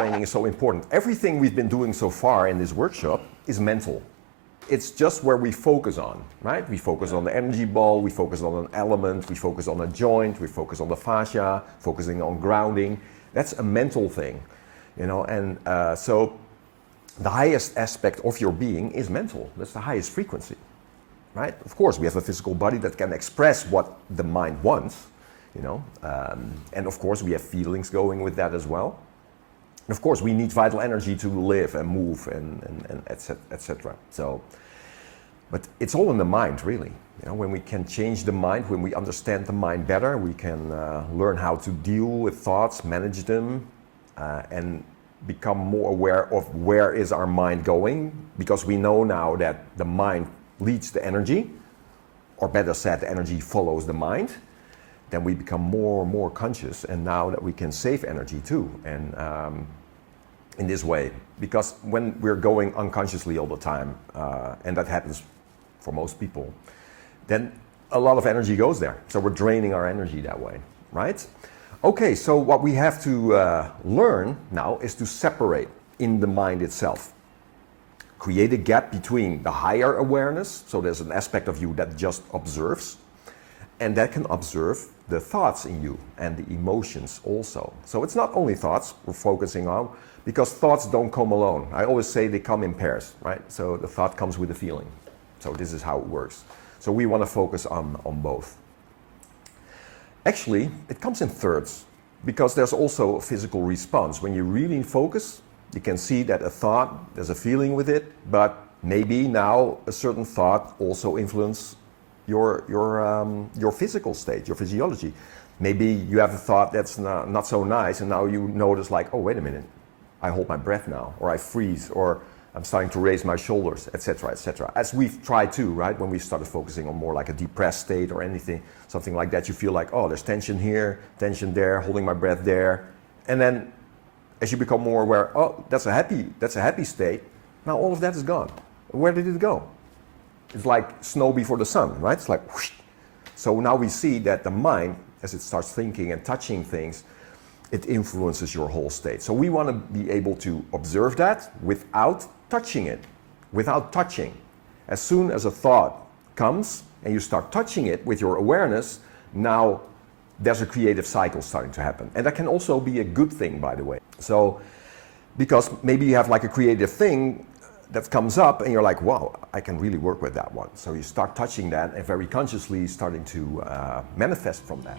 training is so important. Everything we've been doing so far in this workshop is mental. It's just where we focus on, right? We focus on the energy ball, we focus on an element, we focus on a joint, we focus on the fascia, focusing on grounding. That's a mental thing, you know, and so the highest aspect of your being is mental. That's the highest frequency, right? Of course, we have a physical body that can express what the mind wants, you know, and of course we have feelings going with that as well. And of course, we need vital energy to live and move and etc. So, but it's all in the mind, really. You know, when we can change the mind, when we understand the mind better, we can learn how to deal with thoughts, manage them, and become more aware of where is our mind going, because we know now that the mind leads the energy, or better said, the energy follows the mind. Then we become more and more conscious, and now that we can save energy too, and in this way, because when we're going unconsciously all the time, and that happens for most people, then a lot of energy goes there. So we're draining our energy that way, right? Okay, so what we have to learn now is to separate in the mind itself. Create a gap between the higher awareness, so there's an aspect of you that just observes, and that can observe the thoughts in you and the emotions also. So it's not only thoughts we're focusing on, because thoughts don't come alone. I always say they come in pairs, right? So the thought comes with the feeling. So this is how it works. So we want to focus on both. Actually, it comes in thirds, because there's also a physical response. When you really focus, you can see that a thought, there's a feeling with it, but maybe now a certain thought also influences your physical state, your physiology. Maybe you have a thought that's not so nice, and now you notice like, oh, wait a minute, I hold my breath now, or I freeze, or I'm starting to raise my shoulders, etc., etc. As we've tried to, right? When we started focusing on more like a depressed state or anything, something like that, you feel like, oh, there's tension here, tension there, holding my breath there. And then as you become more aware, oh, that's a happy state, now all of that is gone. Where did it go? It's like snow before the sun, right? It's like whoosh. So now we see that the mind, as it starts thinking and touching things, it influences your whole state. So we want to be able to observe that without touching it, without touching. As soon as a thought comes and you start touching it with your awareness, now there's a creative cycle starting to happen. And that can also be a good thing, by the way. So, because maybe you have like a creative thing that comes up and you're like, wow, I can really work with that one. So you start touching that and very consciously starting to manifest from that.